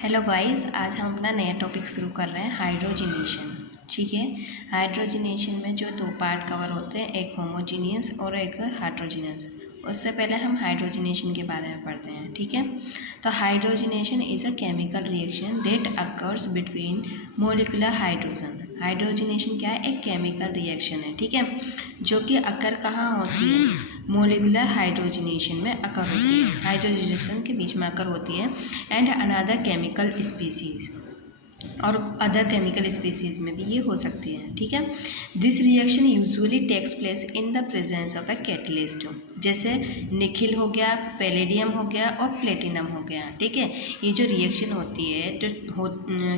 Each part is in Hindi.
हेलो गाइस, आज हम अपना नया टॉपिक शुरू कर रहे हैं हाइड्रोजनेशन। ठीक है। हाइड्रोजनेशन में जो दो पार्ट कवर होते हैं, एक होमोजीनियस और एक हाइड्रोजीनियस। उससे पहले हम हाइड्रोजनेशन के बारे में पढ़ते हैं। ठीक है। तो hydrogenation is a chemical reaction that occurs between molecular hydrogen. Hydrogenation क्या है? एक केमिकल रिएक्शन है। ठीक है, जो कि अकर कहाँ होती है? मोलिकुलर हाइड्रोजनेशन में अकर होती है, हाइड्रोजनेशन के बीच में अकर होती है एंड अनदर केमिकल स्पीसीज, और अदर केमिकल स्पीसीज में भी ये हो सकती है। ठीक है। This reaction usually takes place in the presence of a catalyst, जैसे निकिल हो गया, पैलेडियम हो गया और प्लेटिनम हो गया। ठीक है। ये जो रिएक्शन होती है तो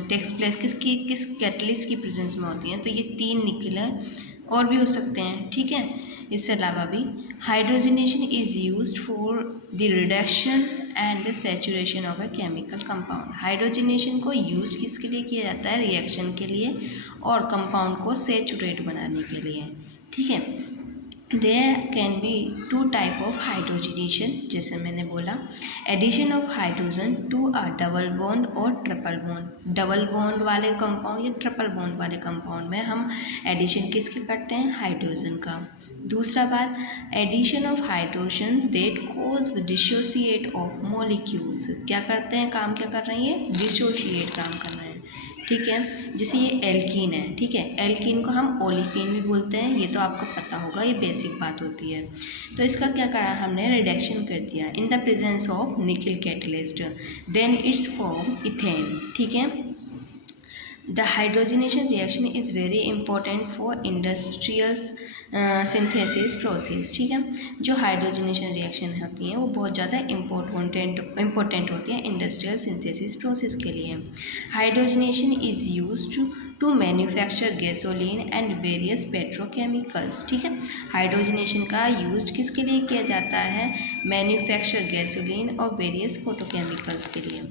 टेक्स प्लेस किस कैटलिस्ट की प्रेजेंस में होती है? तो ये तीन निकिल है, और भी हो सकते हैं। ठीक है। इससे अलावा भी hydrogenation is used for the reduction and saturation of a chemical compound. Hydrogenation को यूज़ किसके लिए किया जाता है? रिएक्शन के लिए और कंपाउंड को सैचुरेट बनाने के लिए। ठीक है। There can be two type of hydrogenation, जैसे मैंने बोला, addition of hydrogen to a double bond और ट्रिपल बॉन्ड। डबल बॉन्ड वाले कंपाउंड या ट्रिपल बॉन्ड वाले कंपाउंड में हम एडिशन किसके करते हैं? हाइड्रोजन का। दूसरा बात, addition of hydrogen that cause dissociate of molecules. क्या करते हैं? काम क्या कर रही है? डिसोशिएट काम कर रहे हैं। ठीक है। जैसे ये एल्कीन है। ठीक है। एल्कीन को हम ओलिफिन भी बोलते हैं, ये तो आपको पता होगा, ये बेसिक बात होती है। तो इसका क्या करा? हमने रिडक्शन कर दिया in the presence of nickel catalyst, then it's form ethane. ठीक है। The hydrogenation reaction is very important for industrial synthesis process. ठीक है। जो हाइड्रोजनेशन रिएक्शन होती हैं वो बहुत ज़्यादा इम्पोर्टेंट होती है इंडस्ट्रियल सिंथेसिस प्रोसेस के लिए। Hydrogenation is used to manufacture gasoline and various petrochemicals. ठीक है। हाइड्रोजनेशन का यूज किसके लिए किया जाता है? मैन्युफैक्चर गैसोलीन और वेरियस फोटोकेमिकल्स के लिए।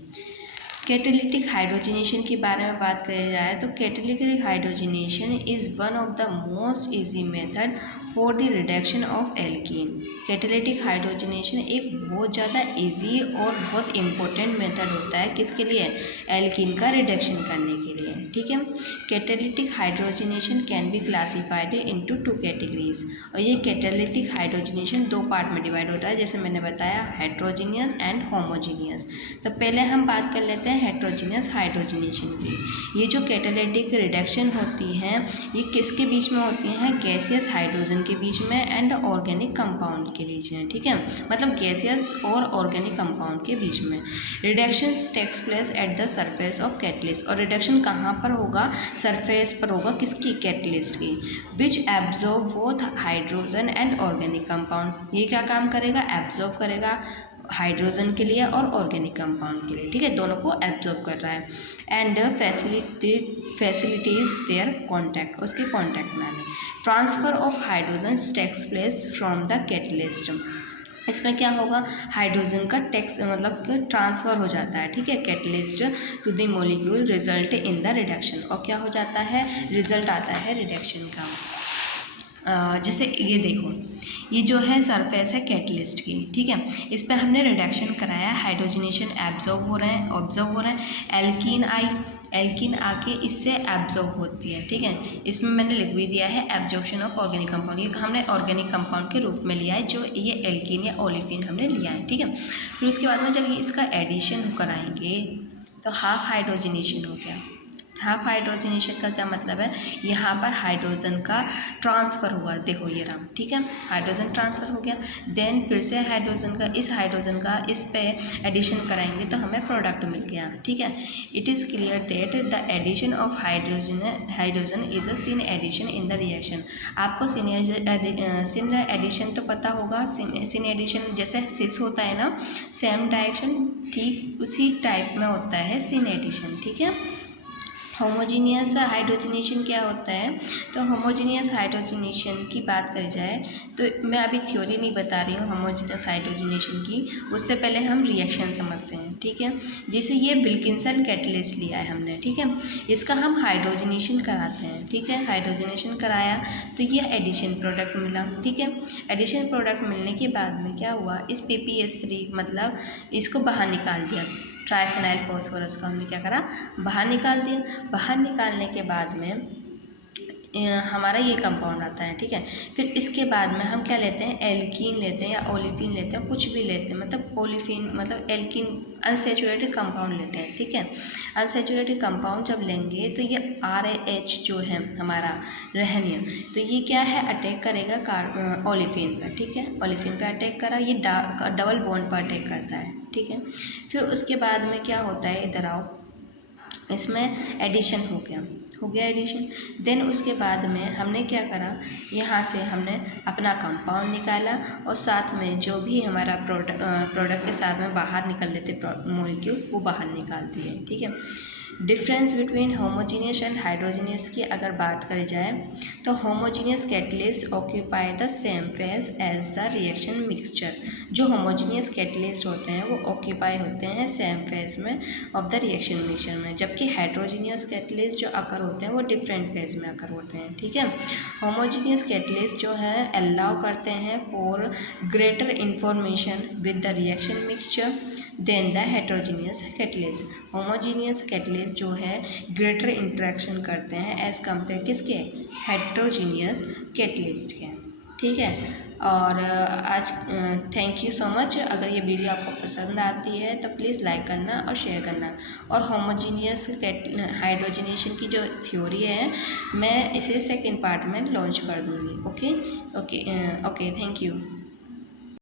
कैटालिटिक हाइड्रोजनेशन के बारे में बात करी जाए तो catalytic hydrogenation is one of the most easy method for the reduction of alkene. Catalytic hydrogenation एक बहुत ज़्यादा इजी और बहुत इम्पोर्टेंट मेथड होता है किसके लिए? एल्कीन का रिडक्शन करने के लिए। ठीक है। Catalytic hydrogenation can be classified into two categories, और ये कैटालिटिक हाइड्रोजनेशन दो पार्ट में डिवाइड होता है, जैसे मैंने बताया, हेट्रोजीनियस एंड होमोजीनियस। तो पहले हम बात कर लेते हैं हेट्रोजीनियस हाइड्रोजनेशन की। ये जो कैटालिटिक रिडक्शन होती है ये किसके बीच में होती हैं? गैसियस हाइड्रोजन के बीच में एंड ऑर्गेनिक कंपाउंड के बीच में। ठीक है। मतलब गैसियस और ऑर्गेनिक कंपाउंड के बीच में reduction takes place at the surface of catalyst. और रिडक्शन कहाँ पर होगा? सरफेस पर होगा। किसकी? कैटलिस्ट की। Which absorb both hydrogen and organic compound. ये क्या काम करेगा? एब्जॉर्ब करेगा हाइड्रोजन के लिए और ऑर्गेनिक कंपाउंड के लिए। ठीक है। दोनों को एब्जॉर्ब कर रहा है एंड फैसिलिटीज देयर कॉन्टैक्ट, उसके कॉन्टैक्ट में आने। Transfer of hydrogen takes place from the catalyst. इसमें क्या होगा? हाइड्रोजन का मतलब ट्रांसफ़र हो जाता है। ठीक है। Catalyst to the molecule result in the reduction, और क्या हो जाता है? रिजल्ट आता है रिडक्शन का। जैसे ये देखो, ये जो है सरफेस है कैटलिस्ट की। ठीक है। इस पर हमने रिडक्शन कराया, हाइड्रोजनेशन एब्जॉर्ब हो रहे हैं, ऑब्जर्व हो रहे हैं। एल्कीन आई, एल्कीन आके इससे एब्जॉर्ब होती है। ठीक है। इसमें मैंने लिख भी दिया है एब्जॉर्प्शन ऑफ ऑर्गेनिक कंपाउंड, ये हमने ऑर्गेनिक कंपाउंड के रूप में लिया है, जो ये एल्कीन या ओलिफिन हमने लिया है। ठीक है। फिर उसके बाद में जब ये इसका एडिशन कराएंगे तो हाफ हाइड्रोजनेशन हो गया। हाफ हाइड्रोजनेशन का क्या मतलब है? यहाँ पर हाइड्रोजन का ट्रांसफ़र हुआ, देखो ये रहा। ठीक है। हाइड्रोजन ट्रांसफ़र हो गया, देन फिर से हाइड्रोजन का इस पे एडिशन कराएंगे तो हमें प्रोडक्ट मिल गया। ठीक है। It is clear that the addition of hydrogen is a syn addition in the reaction. आपको सिन एडिशन तो पता होगा। सिन एडिशन जैसे सिस होता है ना, सेम डायरेक्शन, ठीक उसी टाइप में होता है सिन एडिशन। ठीक है। होमोजीनियस हाइड्रोजनेशन क्या होता है? तो होमोजीनियस हाइड्रोजनेशन की बात करी जाए तो मैं अभी थ्योरी नहीं बता रही हूँ होमोजीनियस हाइड्रोजनेशन की, उससे पहले हम रिएक्शन समझते हैं। ठीक है। जैसे ये विल्किंसन कैटलिस्ट लिया है हमने। ठीक है। इसका हम हाइड्रोजनेशन कराते हैं। ठीक है। हाइड्रोजनेशन कराया तो ये एडिशन प्रोडक्ट मिला। ठीक है। एडिशन प्रोडक्ट मिलने के बाद में क्या हुआ? इस PPS3 मतलब इसको बाहर निकाल दिया। ट्राइफेनाइल फॉस्फोरस को हमने क्या करा, बाहर निकाल दिया। बाहर निकालने के बाद में हमारा ये कंपाउंड आता है, ठीक है। फिर इसके बाद में हम क्या लेते हैं, एल्कीन लेते हैं या ओलिफिन लेते हैं, कुछ भी लेते हैं, मतलब ओलिफिन मतलब एल्कीन अनसेचुरेटेड कंपाउंड लेते हैं, ठीक है। अनसेचुरेटेड कंपाउंड जब लेंगे तो ये RAH जो है हमारा रहनियम, तो ये क्या है, अटैक करेगा ओलिफिन पर, ठीक है। ओलिफिन पर अटैक करा, ये डबल बॉन्ड पर अटैक करता है, ठीक है। फिर उसके बाद में क्या होता है, इधर आओ, इसमें एडिशन हो गया एडिशन। देन उसके बाद में हमने क्या करा, यहाँ से हमने अपना कंपाउंड निकाला और साथ में जो भी हमारा प्रोडक्ट के साथ में बाहर निकल लेते मॉलिक्यूल वो बाहर निकाल दिए, ठीक है। Difference between homogeneous and hydrogenous की अगर बात करी जाए तो homogeneous catalyst occupy the same phase as the reaction mixture. जो होमोजीनियस कैटलिस्ट होते हैं वो ऑक्यूपाई होते हैं सेम फेज में ऑफ द रिएक्शन मिक्सचर में, जबकि हाइड्रोजीनियस कैटलिस्ट जो अकर होते हैं वो डिफरेंट फेज में अकर होते हैं, ठीक है। होमोजीनियस कैटलिस्ट जो है अलाउ करते हैं for greater information with the reaction mixture then the heterogeneous catalyst. Homogeneous catalyst जो है ग्रेटर इंटरेक्शन करते हैं एज कम्पेयर किसके, हेट्रोजीनियस कैटलिस्ट के, ठीक है। और आज थैंक यू सो मच। अगर ये वीडियो आपको पसंद आती है तो प्लीज़ लाइक करना और शेयर करना। और होमोजीनियस हाइड्रोजनेशन की जो थ्योरी है मैं इसे सेकंड पार्ट में लॉन्च कर दूँगी। Okay, thank you.